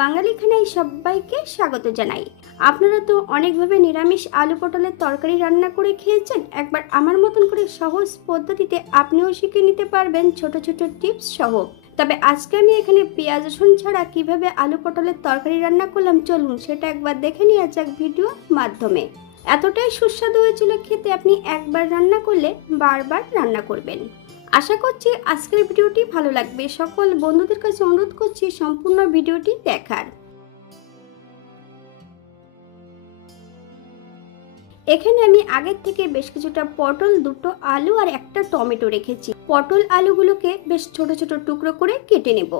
বাঙালি খানায় সবাইকে স্বাগত জানাই। আপনারা তো অনেকভাবে নিরামিষ আলু পটলের তরকারি রান্না করে খেয়েছেন। একবার আমার মতন করে সহজ পদ্ধতিতে আপনিও শিখে নিতে পারবেন ছোট ছোট টিপস সহ। তবে আজকে আমি এখানে পেঁয়াজ রসুন ছাড়া কিভাবে আলু পটলের তরকারি রান্না করলাম, চলুন সেটা একবার দেখে নেওয়া যাক ভিডিওর মাধ্যমে। এতটাই সুস্বাদু হয়েছিল খেতে, আপনি একবার রান্না করলে বারবার রান্না করবেন। আশা করছি আজকের ভিডিওটি ভালো লাগবে। সকল বন্ধুদের কাছে অনুরোধ করছি সম্পূর্ণ ভিডিওটি দেখার। এখানে আমি আগের থেকে বেশ কিছুটা পটল, দুটো আলু আর একটা টমেটো রেখেছি। পটল আলুগুলোকে বেশ ছোট ছোট টুকরো করে কেটে নেব।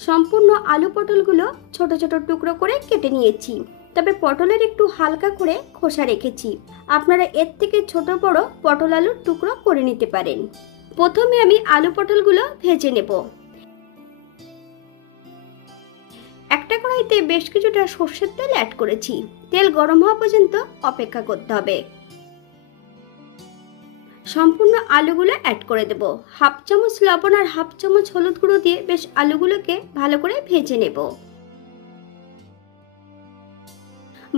সম্পূর্ণ আলু পটলগুলো ছোট ছোট টুকরো করে কেটে নিয়েছি। তবে পটলের একটু হালকা করে খোসা রেখেছি। আপনারা এর থেকে ছোট বড় পটল আলুর টুকরো করে নিতে পারেন। প্রথমে আমি আলু পটলগুলো ভেজে নেব। একটা কড়াইতে বেশ কিছুটা সর্ষের তেল অ্যাড করেছি। তেল গরম হওয়া পর্যন্ত অপেক্ষা করতে হবে। সম্পূর্ণ আলুগুলো অ্যাড করে দেব। হাফ চামচ লবণ আর হাফ চামচ হলুদ গুঁড়ো দিয়ে বেশ আলুগুলোকে ভালো করে ভেজে নেব।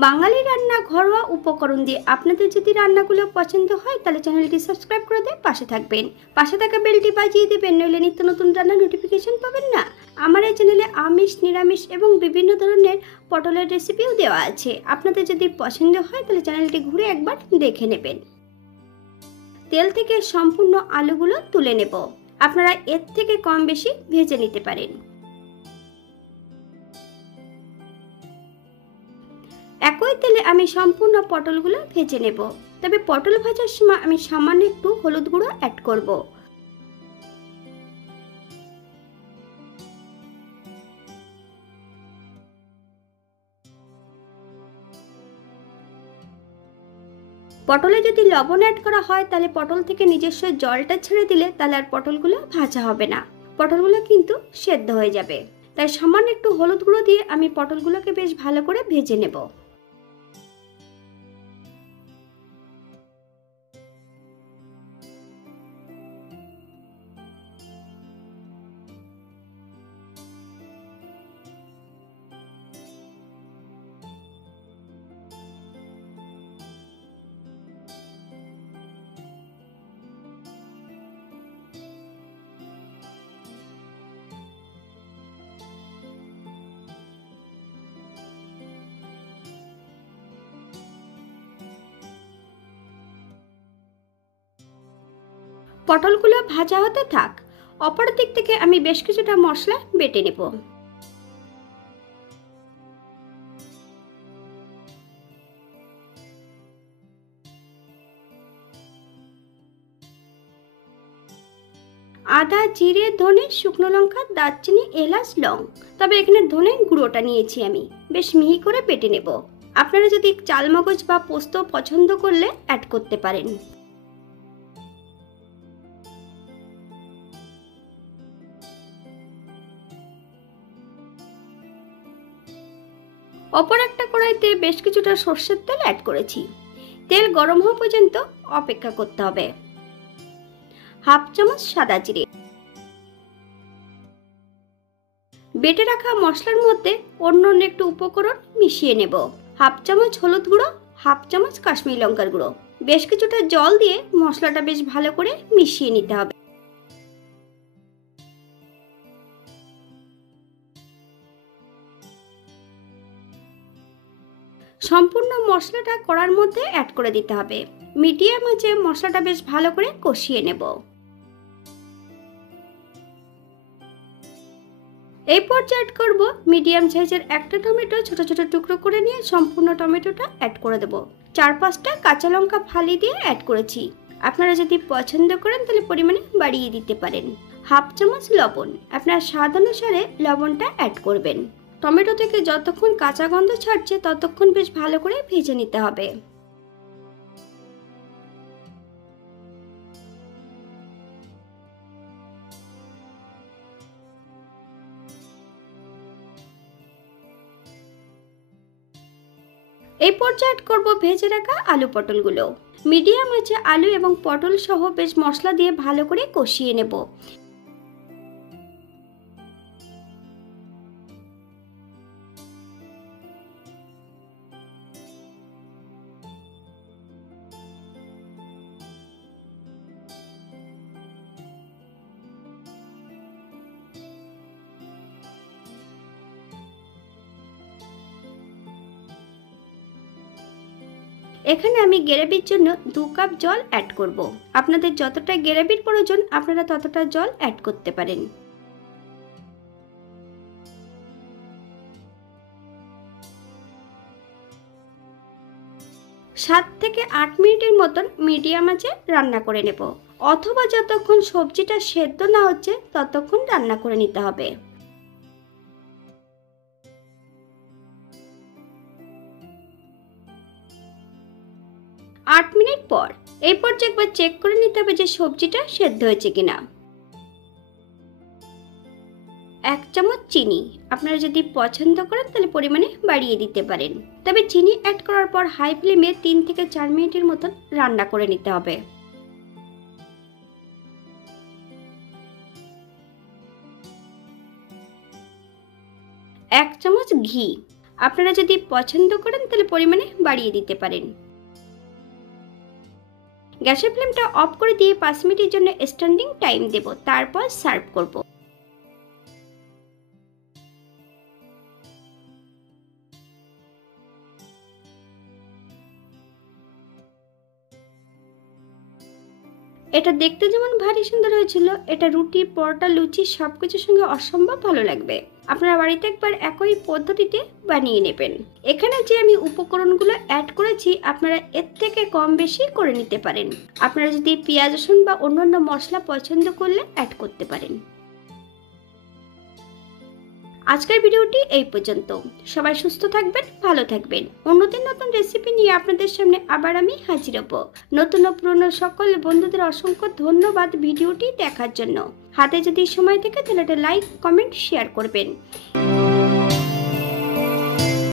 বাঙালি রান্না ঘরোয়া উপকরণ দিয়ে আপনাদের যদি রান্নাগুলো পছন্দ হয় তাহলে চ্যানেলটি সাবস্ক্রাইব করে দিয়ে পাশে থাকবেন। পাশে থাকা বেলটি বাজিয়ে দেবেন, নইলে নিত্য নতুন রান্নার নোটিফিকেশন পাবেন না। আমার এই চ্যানেলে আমিষ, নিরামিষ এবং বিভিন্ন ধরনের পটলের রেসিপিও দেওয়া আছে। আপনাদের যদি পছন্দ হয় তাহলে চ্যানেলটি ঘুরে একবার দেখে নেবেন। তেল থেকে সম্পূর্ণ আলুগুলো তুলে নেব। আপনারা এর থেকে কম বেশি ভেজে নিতে পারেন। একই তেলে আমি সম্পূর্ণ পটলগুলো ভেজে নেব। তবে পটল ভাজার সময় আমি সামান্য একটু হলুদ গুঁড়ো অ্যাড করব। পটলে যদি লবণ অ্যাড করা হয় তাহলে পটল থেকে নিজস্ব জলটা ছেড়ে দিলে তাহলে আর পটলগুলো ভাজা হবে না, পটলগুলো কিন্তু সেদ্ধ হয়ে যাবে। তাই সামান্য একটু হলুদ গুঁড়ো দিয়ে আমি পটলগুলোকে বেশ ভালো করে ভেজে নেব। পটলগুলো ভাজা হতে থাক। অপর দিক থেকে আমি বেশ কিছুটা মশলা বেটে নেব। আদা, জিরে, ধনে, শুকনো লঙ্কা, দারচিনি, এলাচ, লং। তবে এখানে ধনে গুঁড়োটা নিয়েছি আমি, বেশ মিহি করে বেটে নেব। আপনারা যদি চালমগজ বা পোস্ত পছন্দ করলে অ্যাড করতে পারেন। অপর একটা কড়াইতে বেশ কিছুটা সর্ষের তেল অ্যাড করেছি। তেল গরম হওয়া পর্যন্ত অপেক্ষা করতে হবে। হাফ চামচ সাদা জিরে, বেটে রাখা মশলার মধ্যে অন্য একটু উপকরণ মিশিয়ে নেব। হাফ চামচ হলুদ গুঁড়ো, হাফ চামচ কাশ্মীরি লঙ্কার গুঁড়ো। বেশ কিছুটা জল দিয়ে মশলাটা বেশ ভালো করে মিশিয়ে নিতে হবে। সম্পূর্ণ মশলাটা কড়ার মধ্যে অ্যাড করে দিতে হবে। মিডিয়াম আঁচে মশলাটা বেশ ভালো করে কষিয়ে নেব। এই পর্যায়ে অ্যাড করব মিডিয়াম সাইজের একটা টমেটো, ছোট ছোট টুকরো করে নিয়ে সম্পূর্ণ টমেটোটা অ্যাড করে দেব। 4-5টা কাঁচা লঙ্কা ফালি দিয়ে অ্যাড করেছি। আপনারা যদি পছন্দ করেন তাহলে পরিমাণে বাড়িয়ে দিতে পারেন। হাফ চামচ লবণ, আপনার স্বাদ অনুসারে লবণটা অ্যাড করবেন। টমেটো থেকে যতক্ষণ কাঁচা গন্ধ ছাড়ছে ততক্ষণ বেশ ভালো করে ভেজে নিতে হবে। এই পর্যায়ে অ্যাড করব ভেজে রাখা আলু পটলগুলো। মিডিয়াম আঁচে আলু এবং পটল সহ বেশ মশলা দিয়ে ভালো করে কষিয়ে নেব। এখানে আমি গ্রেভির জন্য 2 কাপ জল অ্যাড করব। আপনাদের যতটা গ্রেভির প্রয়োজন আপনারা ততটা জল অ্যাড করতে পারেন। সাত থেকে 8 মিনিটের মতন মিডিয়াম আঁচে রান্না করে নেব, অথবা যতক্ষণ সবজিটা সেদ্ধ না হচ্ছে ততক্ষণ রান্না করে নিতে হবে। 8 মিনিট পর এই পর্যায়ে একবার চেক করে নিতে হবে যে সবজিটা সেদ্ধ হয়েছে কিনা। 1 চামচ চিনি, আপনারা যদি পছন্দ করেন তাহলে পরিমাণে বাড়িয়ে দিতে পারেন। তবে চিনি অ্যাড করার পর হাই ফ্লেমে 3 থেকে 4 মিনিটের মতন রান্না করে নিতে হবে। 1 চামচ ঘি, আপনারা যদি পছন্দ করেন তাহলে পরিমাণে বাড়িয়ে দিতে পারেন। গ্যাসের ফ্লেমটা অফ করে দিয়ে 5 মিনিটের জন্য স্ট্যান্ডিং টাইম দেব, তারপর সার্ভ করব। এটা দেখতে যেমন ভারী সুন্দর হয়েছিল, এটা রুটি, পরোটা, লুচি সবকিছুর সঙ্গে অসম্ভব ভালো লাগবে। আপনারা বাড়িতে একবার একই পদ্ধতিতে বানিয়ে নেবেন। এখানে যে আমি উপকরণগুলো অ্যাড করেছি আপনারা এর থেকে কম বেশি করে নিতে পারেন। আপনারা যদি পেঁয়াজ, রসুন বা অন্যান্য মশলা পছন্দ করলে অ্যাড করতে পারেন। আজকের ভিডিওটি এই পর্যন্ত। সবাই সুস্থ থাকবেন, ভালো থাকবেন। অন্যদিন নতুন রেসিপি নিয়ে আপনাদের সামনে আবার আমি হাজির হব। নতুন ও পুরনো সকল বন্ধুদের অসংখ্য ধন্যবাদ ভিডিওটি দেখার জন্য। হাতে যদি সময় থাকে তাহলে একটা লাইক, কমেন্ট, শেয়ার করবেন।